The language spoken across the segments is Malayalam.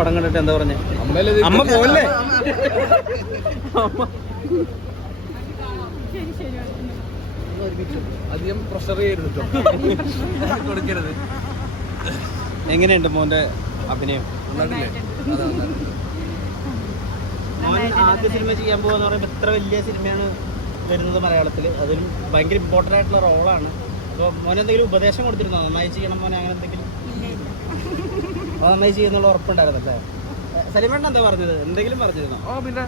പടം കണ്ടിട്ട് എന്താ പറഞ്ഞേ? അമ്മ പോലെ അധികം പ്രഷർ ചെയ്യരുത് കൊടുക്കരുത്. എങ്ങനെയുണ്ട് മോന്റെ അഭിനയം? മോൻ ആദ്യ സിനിമ ചെയ്യാൻ പോകാന്ന് പറയുമ്പോൾ എത്ര വലിയ സിനിമയാണ് വരുന്നത് മലയാളത്തിൽ അതിലും ഭയങ്കര ഇമ്പോർട്ടന്റ് ആയിട്ടുള്ള റോളാണ് അപ്പോൾ മോനെന്തെങ്കിലും ഉപദേശം കൊടുത്തിരുന്നോ? നന്നായി ചെയ്യണം മോനെ അങ്ങനെ എന്തെങ്കിലും? നന്നായി ചെയ്യുന്നുള്ള ഉറപ്പുണ്ടായിരുന്നല്ലേ സലിമേട്ടൻ എന്താ പറഞ്ഞത്? എന്തെങ്കിലും പറഞ്ഞിരുന്നോ? ഓ പിന്നെ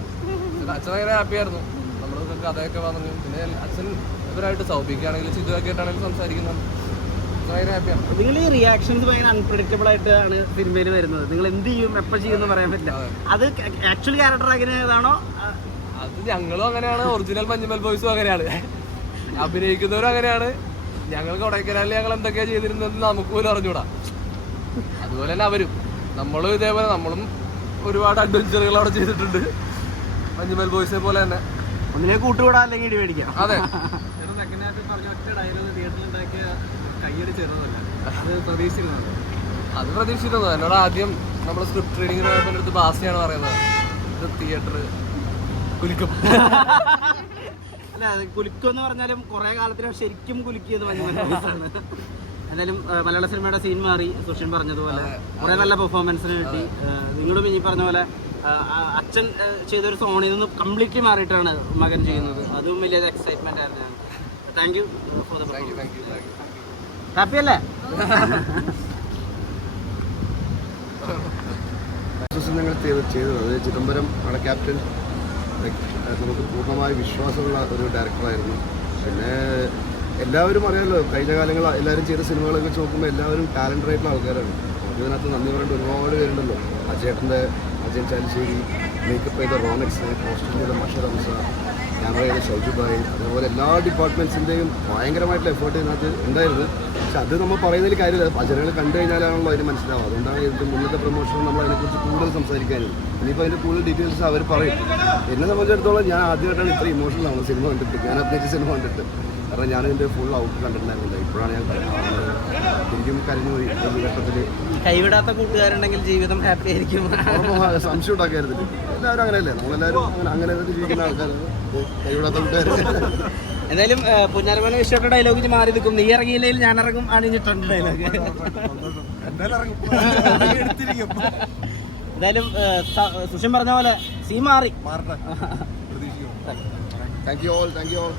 അച്ഛൻ ഭയങ്കര ഹാപ്പി ആയിരുന്നു. നമ്മൾ കഥയൊക്കെ പറഞ്ഞു. പിന്നെ അച്ഛൻ ഇവരായിട്ട് സൗഭിക്കുകയാണെങ്കിലും ചിതുവൊക്കെ ആയിട്ടാണെങ്കിലും സംസാരിക്കുന്നത് നിങ്ങൾ ഈ റിയാക്ഷൻസ് ഭയങ്കര അൺപ്രഡിക്റ്റബിൾ ആയിട്ടാണ് സിനിമയിൽ വരുന്നത്. നിങ്ങൾ എന്ത് ചെയ്യും എപ്പോൾ ചെയ്യുമെന്ന് പറയാൻ പറ്റില്ല. അത്. ആക്ച്വലി ക്യാരക്ടർ അങ്ങനെയാണോ അത് ഞങ്ങളും അങ്ങനെയാണ്. ഒറിജിനൽ മഞ്ഞുമൽ ബോയ്സും അങ്ങനെയാണ്. അഭിനയിക്കുന്നവരും അങ്ങനെയാണ്. ഞങ്ങൾ കൊടൈക്കനാലിൽ ഞങ്ങൾ എന്തൊക്കെയാ ചെയ്തിരുന്നതെന്ന് നമുക്ക് പോലും അറിഞ്ഞൂടാ അതുപോലെ തന്നെ അവരും. നമ്മളും ഇതേപോലെ നമ്മളും ഒരുപാട് അഡ്വഞ്ചറുകൾ അവിടെ ചെയ്തിട്ടുണ്ട്. മഞ്ഞുമൽ ബോയ്സിനെ പോലെ തന്നെ. ഒന്നിനെ കൂട്ടുകൂടാ അല്ലെങ്കിൽ ഇടി മേടിക്കാം. അതെ. അത് പ്രതീക്ഷിച്ചിരുന്നു എന്നോട് ആദ്യം നമ്മൾ സ്ക്രിപ്റ്റ് റീഡിങ്ങിന് പോയപ്പോൾ എന്റെ അടുത്ത് ബാസിയാണ് പറയുന്നത്. ഇത് തിയേറ്റർ കുലിക്കും. അല്ല കുലുക്കം എന്ന് പറഞ്ഞാലും കുറെ കാലത്തിന് ശരിക്കും കുലുക്കിയത് മഞ്ഞ മനോഹരമാണ് എന്തായാലും മലയാള സിനിമയുടെ സീൻ മാറി സുഷിൻ പറഞ്ഞതുപോലെ. കുറെ നല്ല പെർഫോമൻസിന് കിട്ടി. നിങ്ങളും ഇനി പറഞ്ഞ പോലെ അച്ഛൻ ചെയ്തൊരു സോണിൽ നിന്ന് കംപ്ലീറ്റ്ലി മാറിയിട്ടാണ് മകൻ ചെയ്യുന്നത്. അതും വലിയൊരു എക്സൈറ്റ്മെന്റ് ആയിരുന്നു. Thank you for the happy അല്ലേ? ഞങ്ങൾ ചെയ്ത് ചെയ്തത് അത് ചിദംബരം ആണ് ക്യാപ്റ്റൻ നമുക്ക് പൂർണമായ വിശ്വാസമുള്ള ഒരു ഡയറക്ടറായിരുന്നു പിന്നെ എല്ലാവരും അറിയാമല്ലോ കഴിഞ്ഞ കാലങ്ങൾ എല്ലാവരും ചെയ്ത സിനിമകളൊക്കെ വെച്ച് നോക്കുമ്പോൾ എല്ലാവരും ടാലന്റ് ആയിട്ടുള്ള ആൾക്കാരാണ്. ഇതിനകത്ത് നന്ദി പറയേണ്ട ഒരുപാട് പേരുണ്ടല്ലോ. അജയേട്ടന്റെ അജയൻ ചാലിശ്ശേരി മേക്കപ്പ് ചെയ്ത റോണക്സ് കോസ്റ്റ്യൂം ചെയ്ത ഹംസ ക്യാമറ ചെയ്ത ഷൈജു ഭായ് അതേപോലെ എല്ലാ ഡിപ്പാർട്ട്മെന്റ്സിന്റെയും ഭയങ്കരമായിട്ടുള്ള എഫേർട്ട് ഇതിനകത്ത് ഉണ്ടായിരുന്നു. പക്ഷെ അത് നമ്മൾ പറയുന്നതിൽ കാര്യമില്ല. ഭജനകൾ കണ്ടു കഴിഞ്ഞാലാണല്ലോ അതിന് മനസ്സിലാവുക. അതുകൊണ്ടാണ് ഇതിന്റെ മുന്നത്തെ പ്രൊമോഷൻ നമ്മൾ അതിനെക്കുറിച്ച് കൂടുതൽ സംസാരിക്കാനും. ഇനിയിപ്പോൾ അതിന്റെ കൂടുതൽ ഡീറ്റെയിൽസ് അവർ പറയും. എന്നെ സംബന്ധിച്ചിടത്തോളം ഞാൻ ആദ്യമായിട്ടാണ് ഇത്ര ഇമോഷണൽ ആവുന്നത് സിനിമ കണ്ടിട്ട്. ഞാൻ അഭിനയിച്ച സിനിമ കണ്ടിട്ട്. കാരണം ഞാൻ ഇതിന്റെ ഫുൾ ഔട്ട് കണ്ടിട്ടുണ്ടായിരുന്നില്ല. ഇപ്പോഴാണ് ഞാൻ എനിക്കും കരഞ്ഞു പോയി. ഒരു ഘട്ടത്തിൽ കൈവിടാത്ത കൂട്ടുകാരുണ്ടെങ്കിൽ ജീവിതം ഹാപ്പി ആയിരിക്കും. സംശയം ഉണ്ടാക്കിയായിരുന്നു എല്ലാവരും അങ്ങനെയല്ലേ? നമ്മളെല്ലാവരും അങ്ങനെ അങ്ങനെ ജീവിക്കുന്ന ആൾക്കാർ എന്തായാലും പുന്നരമന വിഷയത്തെ ഡയലോഗ് മാറി നിൽക്കും. നീ ഇറങ്ങിയില്ലെങ്കിൽ ഞാൻ ഇറങ്ങും. അണിഞ്ഞിട്ടുണ്ട് ഡയലോഗ് എന്തായാലും സുഷൻ പറഞ്ഞ പോലെ സീ മാറി. Thank you all thank you all